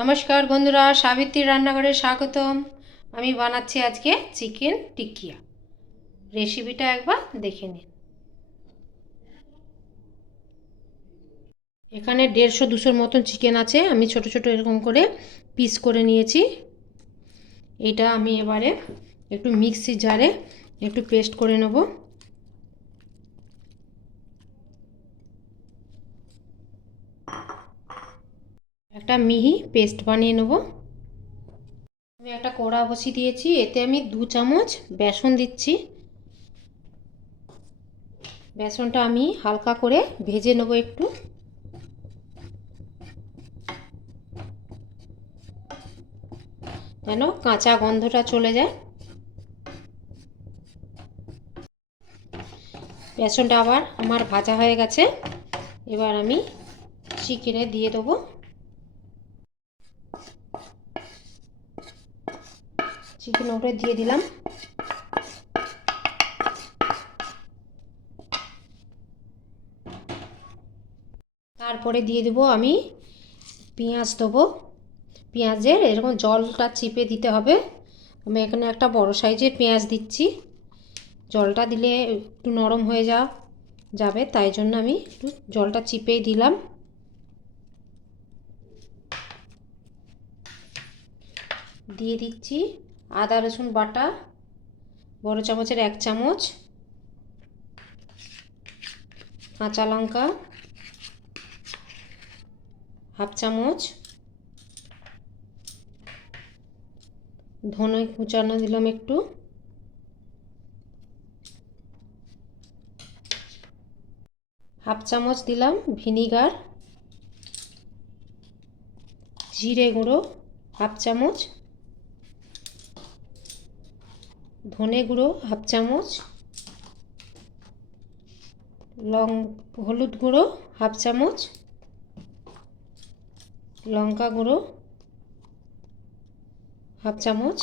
নমস্কার বন্ধুরা, সাবিত্রী রান্নাঘরে স্বাগতম। আমি বানাচ্ছি আজকে চিকেন টিকিয়া। রেসিপিটা একবার দেখে নিন। এখানে 150-200 মতন চিকেন আছে। আমি ছোট ছোট এরকম করে পিস করে নিয়েছি। এটা আমি এবারে একটু মিক্সি জারে একটু পেস্ট করে নেব। একটা মিহি পেস্ট বানিয়ে নেব। আমি একটা কড়া বসিয়ে দিয়েছি, এতে আমি 2 চামচ বেসন দিচ্ছি। বেসনটা আমি হালকা করে ভেজে নেব একটু। যেন কাঁচা গন্ধটা চলে যায়। বেসনটা আবার আমার ভাজা হয়ে গেছে। এবার আমি চিকেনে দিয়ে দেবো। চিকেন ওপরে দিয়ে দিলাম। তারপরে দিয়ে দেবো আমি পেঁয়াজ দেবো। পেঁয়াজের এরকম জলটা চিপে দিতে হবে। আমি এখানে একটা বড় সাইজের পেঁয়াজ দিচ্ছি। জলটা দিলে একটু নরম হয়ে যাবে, তাই জন্য আমি একটু জলটা চিপেই দিলাম। দিয়ে দিচ্ছি আদা রসুন বাটা, বড় চামচের 1 চামচ, কাঁচা লঙ্কা হাফ চামচ, ধনে কুচানো দিলাম একটু, হাফ চামচ দিলাম ভিনিগার, জিরে গুঁড়ো হাফ চামচ, ধনে গুঁড়ো হাফ চামচ, হলুদ গুঁড়ো হাফ চামচ, লঙ্কা গুঁড়ো হাফ চামচ,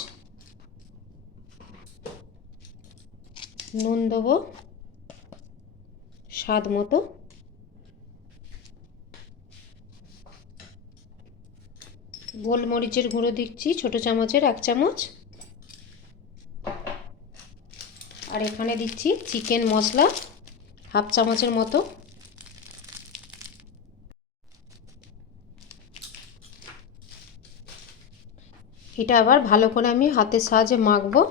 নুন দেবো স্বাদ মতো, গোলমরিচের গুঁড়ো দিচ্ছি ছোট চামচের 1 চামচ, আর এখানে দিচ্ছি চিকেন মশলা হাফ চামচের মতো। এটা আবার ভালো করে আমি হাতের সাহায্যে মাখবো।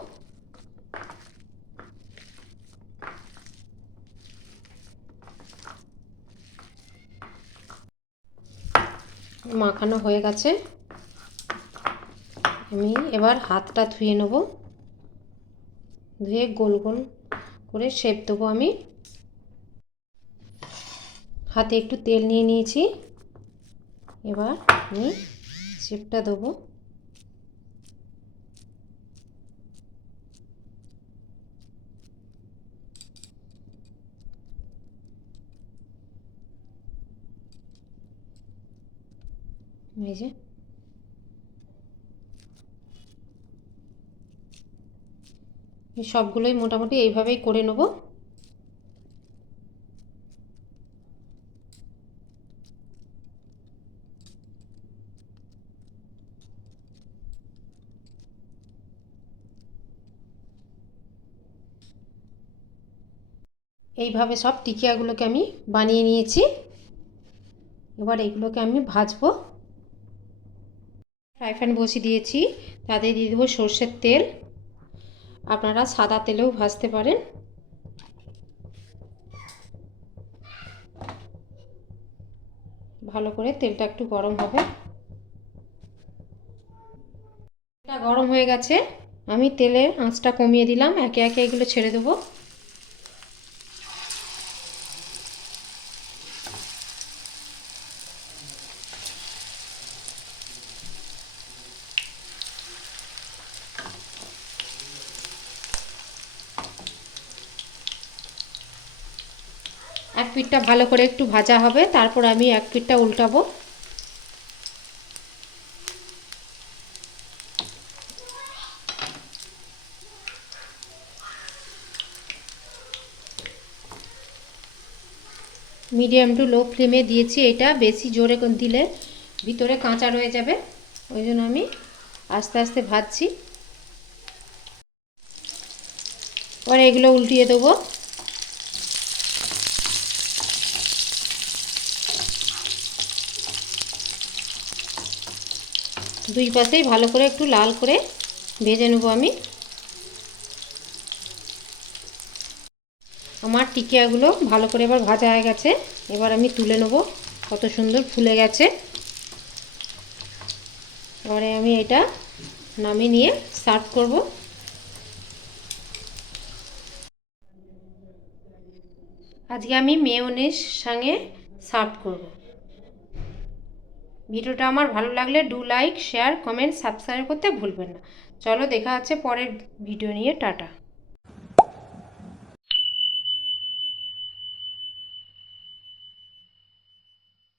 মাখানো হয়ে গেছে। আমি এবার হাতটা ধুয়ে নেব। ধুয়ে গোল গোল করে শেপ দেবো। আমি হাতে একটু তেল নিয়ে নিয়েছি। এবার আমি শেপটা দেবো। এই যে সবগুলোই মোটামুটি এইভাবেই করে নেব। এইভাবে সব টিকিয়াগুলোকে আমি বানিয়ে নিয়েছি। এবার এগুলোকে আমি ভাজবো। ফ্রাই প্যান বসিয়ে দিয়েছি, তাতে দিয়ে দেবো সর্ষের তেল। আপনারা সাদা তেলেও ভাজতে পারেন। ভালো করে তেলটা একটু গরম হবে। তেলটা গরম হয়ে গেছে, আমি তেলের আঁচটা কমিয়ে দিলাম। একে একে এগুলো ছেড়ে দেবো। এক পিঠটা ভালো করে একটু ভাজা হবে, তারপর আমি এক পিঠটা উল্টাবো। মিডিয়াম টু লো ফ্লেমে দিয়েছি। এটা বেশি জোরে দিলে ভিতরে কাঁচা রয়ে যাবে। ওই জন্য আমি আস্তে আস্তে ভাজছি। এবার এগুলো উল্টিয়ে দেবো। দুই পাশেই ভালো করে একটু লাল করে ভেজে নেব আমি। আমার টিকিয়াগুলো ভালো করে এবার ভাজা হয়ে গেছে, এবার আমি তুলে নেব। কত সুন্দর ফুলে গেছে। এবারে আমি এটা নামিয়ে নিয়ে সার্ভ করব। আজকে আমি মেয়োনেজ সঙ্গে সার্ভ করব। ভিডিওটা আমার ভালো লাগলে do like, share, comment, subscribe করতে ভুলবেন না। চলো দেখা হচ্ছে পরের ভিডিও নিয়ে। টাটা।